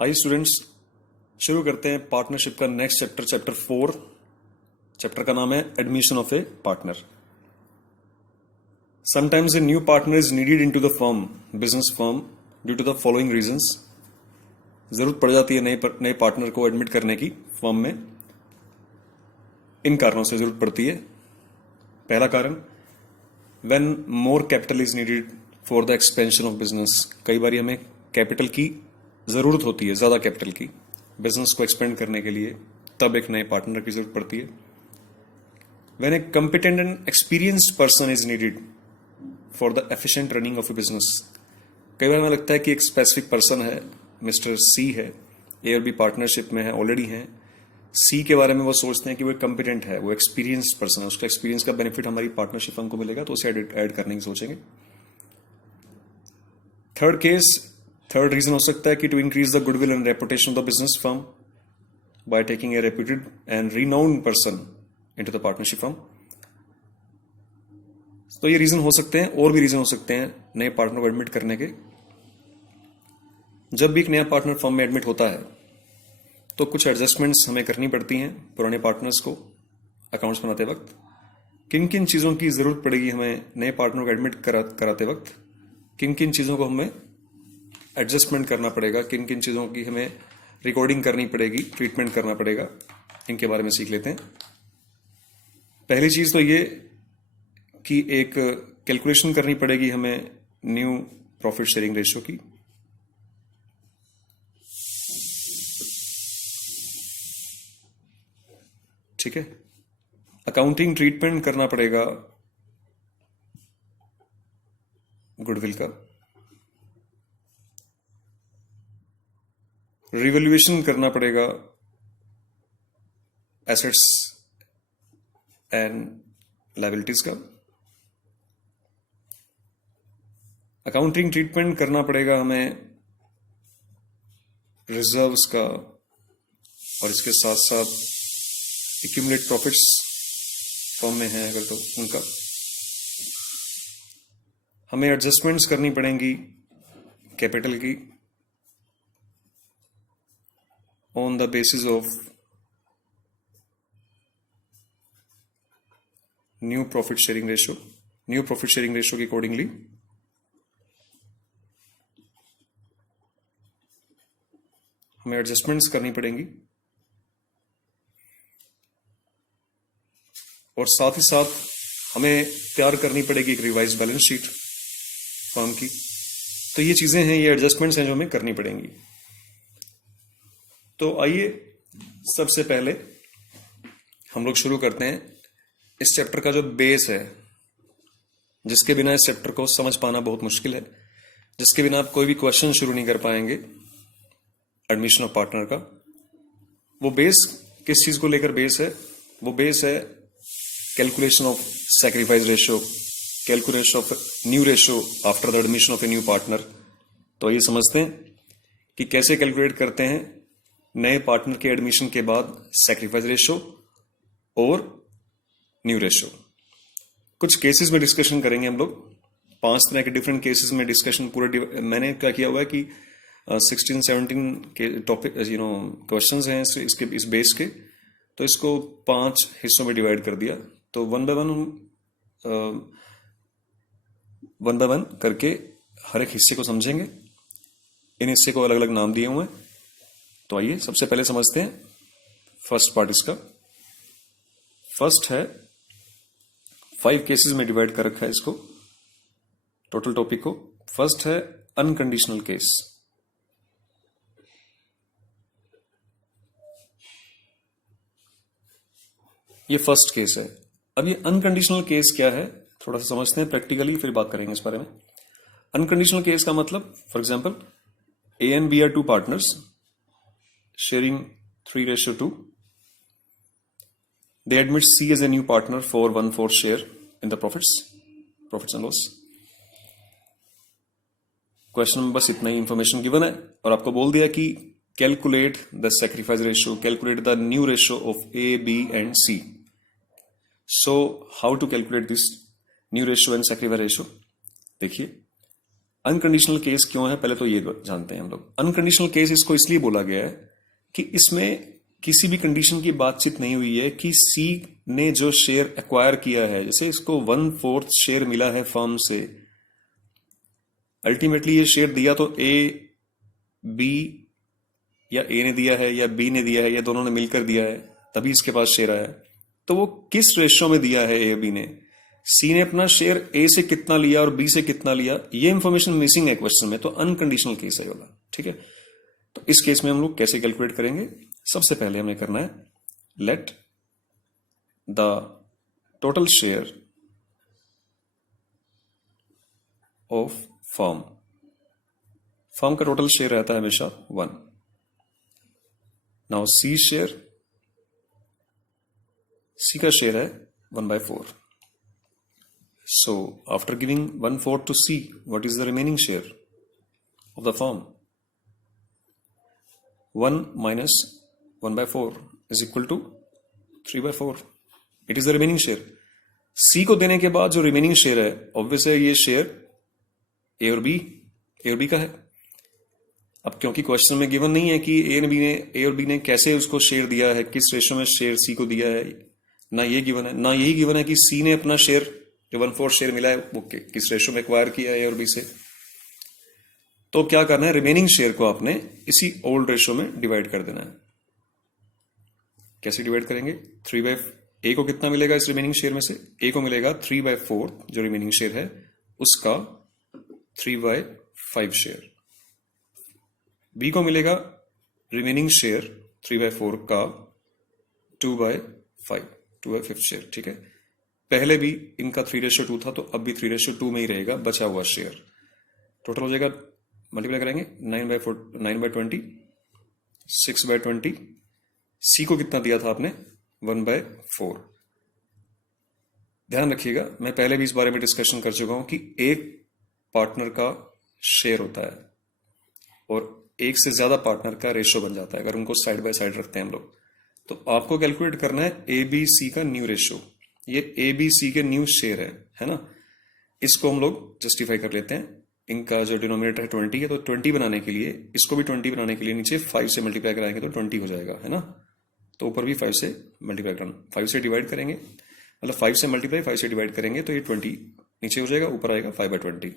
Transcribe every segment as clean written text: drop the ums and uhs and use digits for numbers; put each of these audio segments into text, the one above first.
आइए स्टूडेंट्स, शुरू करते हैं पार्टनरशिप का नेक्स्ट चैप्टर, चैप्टर 4। चैप्टर का नाम है admission of a partner. Sometimes a new partner is needed in to the firm, business firm, due to the following reasons. जरूरत पड़ जाती है नए पार्टनर को एडमिट करने की फर्म में। इन कारणों से जरूरत पड़ती है। पहला कारण, when more capital is needed for the expansion of business. कई बार हमें कैपिटल की जरूरत होती है, ज्यादा कैपिटल की, बिजनेस को एक्सपेंड करने के लिए, तब एक नए पार्टनर की जरूरत पड़ती है। When a competent and experienced person is needed for the efficient running of A business. कई बार हमें लगता है कि एक स्पेसिफिक पर्सन है, मिस्टर सी है, ए और बी पार्टनरशिप में है, ऑलरेडी है। सी के बारे में वो सोचते हैं कि वो कॉम्पिटेंट है, वो एक्सपीरियंस्ड पर्सन है, उसका एक्सपीरियंस का बेनिफिट हमारी पार्टनरशिप फर्म को मिलेगा, तो उसे ऐड करने की सोचेंगे। थर्ड रीजन हो सकता है कि to increase the goodwill and reputation of the business firm by taking a reputed and renowned person into the partnership firm. तो ये रीजन हो सकते हैं, और भी रीजन हो सकते हैं नए पार्टनर को एडमिट करने के। जब भी एक नया पार्टनर फर्म में एडमिट होता है तो कुछ एडजस्टमेंट्स हमें करनी पड़ती हैं पुराने पार्टनर्स को अकाउंट्स बनाते वक्त। किन किन चीज़ों की ज़रूरत पड़ेगी हमें नए पार्टनर को एडमिट कराते वक्त, किन किन चीज़ों को हमें एडजस्टमेंट करना पड़ेगा, किन किन चीज़ों की हमें रिकॉर्डिंग करनी पड़ेगी, ट्रीटमेंट करना पड़ेगा, इनके बारे में सीख लेते हैं। पहली चीज़ तो ये कि एक कैलकुलेशन करनी पड़ेगी हमें न्यू प्रॉफिट शेयरिंग रेशियो की। ठीक है, अकाउंटिंग ट्रीटमेंट करना पड़ेगा गुडविल का, रिवैल्यूएशन करना पड़ेगा एसेट्स एंड लायबिलिटीज का, अकाउंटिंग ट्रीटमेंट करना पड़ेगा हमें रिजर्व्स का, और इसके साथ साथ एक्यूमुलेट प्रॉफिट्स फॉर्म में है अगर तो उनका। हमें एडजस्टमेंट्स करनी पड़ेंगी कैपिटल की on the basis of new profit sharing ratio के अकॉर्डिंगली हमें एडजस्टमेंट्स करनी पड़ेंगी। और साथ ही साथ हमें तैयार करनी पड़ेगी एक रिवाइज बैलेंस शीट फर्म की। तो ये चीजें हैं, ये एडजस्टमेंट्स हैं जो हमें करनी पड़ेंगी। तो आइए सबसे पहले हम लोग शुरू करते हैं इस चैप्टर का जो बेस है, जिसके बिना इस चैप्टर को समझ पाना बहुत मुश्किल है, जिसके बिना आप कोई भी क्वेश्चन शुरू नहीं कर पाएंगे एडमिशन ऑफ पार्टनर का। वो बेस किस चीज को लेकर बेस है? वो बेस है calculation of sacrifice ratio, calculation of new ratio after the admission of A new partner. तो ये समझते हैं कि कैसे कैलकुलेट करते हैं नए पार्टनर के एडमिशन के बाद सैक्रिफाइस रेशियो और न्यू रेशियो। कुछ केसेस में डिस्कशन करेंगे हम लोग, 5 तरह के डिफरेंट केसेस में डिस्कशन पूरे। मैंने क्या किया हुआ है कि 16-17 के टॉपिक क्वेश्चंस हैं इस बेस के, तो इसको 5 हिस्सों में डिवाइड कर दिया। तो वन बाय वन करके हर एक हिस्से को समझेंगे। इन हिस्से को अलग अलग नाम दिए हुए हैं। तो आइए सबसे पहले समझते हैं फर्स्ट पार्ट इसका। फर्स्ट है, 5 केसेस में डिवाइड कर रखा है इसको, टोटल टॉपिक को। फर्स्ट है अनकंडीशनल केस। ये फर्स्ट केस है। अब ये अनकंडीशनल केस क्या है थोड़ा सा समझते हैं प्रैक्टिकली, फिर बात करेंगे इस बारे में। अनकंडीशनल केस का मतलब, for example, A and B are 2 partners sharing 3:2। They admit C as a new partner for 1/4 share in the profits and loss. Question में बस इतना ही इंफॉर्मेशन गिवन है और आपको बोल दिया कि calculate the sacrifice ratio, calculate the new ratio of A, B and C. So how to calculate this new ratio and sacrifice ratio? देखिए, अनकंडीशनल केस क्यों है, पहले तो ये जानते हैं हम लोग। अनकंडीशनल केस इसको इसलिए बोला गया है कि इसमें किसी भी कंडीशन की बातचीत नहीं हुई है कि सी ने जो शेयर एक्वायर किया है, जैसे इसको 1/4 शेयर मिला है फर्म से, अल्टीमेटली ये शेयर दिया तो ए बी, या ए ने दिया है या बी ने दिया है या दोनों ने मिलकर दिया है, तभी इसके पास शेयर आया। तो वो किस रेशियो में दिया है ए बी ने, सी ने अपना शेयर ए से कितना लिया और बी से कितना लिया, ये इंफॉर्मेशन मिसिंग है क्वेश्चन में, तो अनकंडीशनल केस है वाला। ठीक है, तो इस केस में हम लोग कैसे कैलकुलेट करेंगे, सबसे पहले हमें करना है let the total share of firm, firm का टोटल शेयर रहता है हमेशा 1। नाउ सी शेयर, सी का शेयर है 1/4। So, after giving 1/4 to C, what is the remaining share of the firm? 1 minus 1/4 is equal to 3/4. It is the remaining share. C को देने के बाद जो रिमेनिंग शेयर है, ऑब्वियस है ये शेयर ए और बी का है। अब क्योंकि क्वेश्चन में गिवन नहीं है कि ए और बी ने कैसे उसको शेयर दिया है, किस रेशो में शेयर सी को दिया है, ना ये गिवन है, ना यही गिवन है कि सी ने अपना शेयर जो 1/4 शेयर मिला है वो किस रेशो में एक्वायर किया है ए और बी से। तो क्या करना है, रिमेनिंग शेयर को आपने इसी ओल्ड रेशो में डिवाइड कर देना है। कैसे डिवाइड करेंगे, ए को कितना मिलेगा इस रिमेनिंग शेयर में से, ए को मिलेगा 3/4 जो रिमेनिंग शेयर है उसका 3/5 शेयर, बी को मिलेगा रिमेनिंग शेयर 3/4 का 2/5 शेयर। ठीक है, पहले भी इनका 3:2 था तो अब भी 3:2 में ही रहेगा बचा हुआ शेयर। टोटल हो जाएगा, मल्टीप्लाई करेंगे 9/20, 6/20, सी को कितना दिया था आपने 1/4। ध्यान रखिएगा, मैं पहले भी इस बारे में डिस्कशन कर चुका हूं कि एक पार्टनर का शेयर होता है और एक से ज्यादा पार्टनर का रेशो बन जाता है अगर उनको साइड बाय साइड रखते हैं हम लोग। तो आपको कैलकुलेट करना है ए बी सी का न्यू रेशो, ये ए बी सी के न्यू शेयर है ना। इसको हम लोग जस्टिफाई कर लेते हैं, इनका जो डिनोमिनेटर है 20 है, तो 20 बनाने के लिए, इसको भी 20 बनाने के लिए नीचे 5 से मल्टीप्लाई कराएंगे तो 20 हो जाएगा, है ना। तो ऊपर भी 5 से मल्टीप्लाई करना, 5 से डिवाइड करेंगे, मतलब 5 से मल्टीप्लाई 5 से डिवाइड करेंगे तो ये 20 नीचे हो जाएगा, ऊपर आएगा 5/20।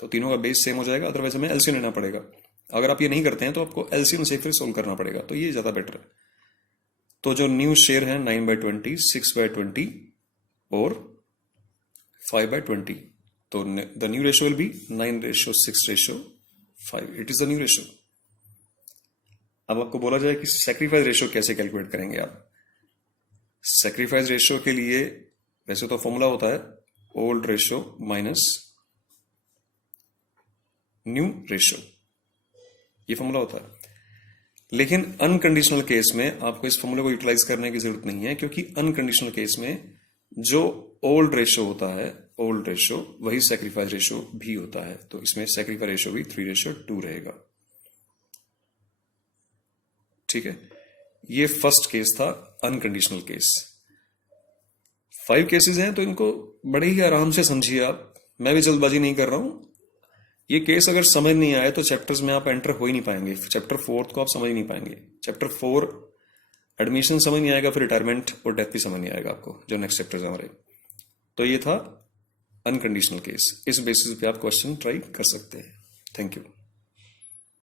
तो तीनों का बेस सेम हो जाएगा, अदरवाइज हमें एलसीएम लेना पड़ेगा। अगर आप ये नहीं करते हैं तो आपको एलसीएम से फिर सोल्व करना पड़ेगा, तो ये ज्यादा बेटर है। तो जो न्यू शेयर है 9/20, 6/20 और 5/20, तो the new ratio will be 9:6:5। It is the new ratio. अब आपको बोला जाए कि सैक्रिफाइस रेशो कैसे कैलकुलेट करेंगे आप। सैक्रिफाइस रेशो के लिए वैसे तो फॉर्मूला होता है old ratio minus new ratio, ये फॉर्मूला होता है। लेकिन अनकंडीशनल केस में आपको इस फॉर्मूले को यूटिलाइज करने की जरूरत नहीं है, क्योंकि अनकंडीशनल केस में जो ओल्ड रेशो होता है, ओल्ड रेशो, वही सैक्रिफाइस रेशो भी होता है। तो इसमें सैक्रिफाइस रेशो भी 3:2 रहेगा। ठीक है, ये फर्स्ट केस था अनकंडीशनल केस। 5 केसेस हैं तो इनको बड़े ही आराम से समझिए आप, मैं भी जल्दबाजी नहीं कर रहा हूं। ये केस अगर समझ नहीं आए तो चैप्टर्स में आप एंटर हो ही नहीं पाएंगे, चैप्टर 4 को आप समझ नहीं पाएंगे। चैप्टर 4 एडमिशन समझ नहीं आएगा, फिर रिटायरमेंट और डेथ भी समझ नहीं आएगा आपको, जो नेक्स्ट चैप्टर्स हमारे। तो ये था अनकंडीशनल केस, इस बेसिस पे आप क्वेश्चन ट्राई कर सकते हैं। Thank you.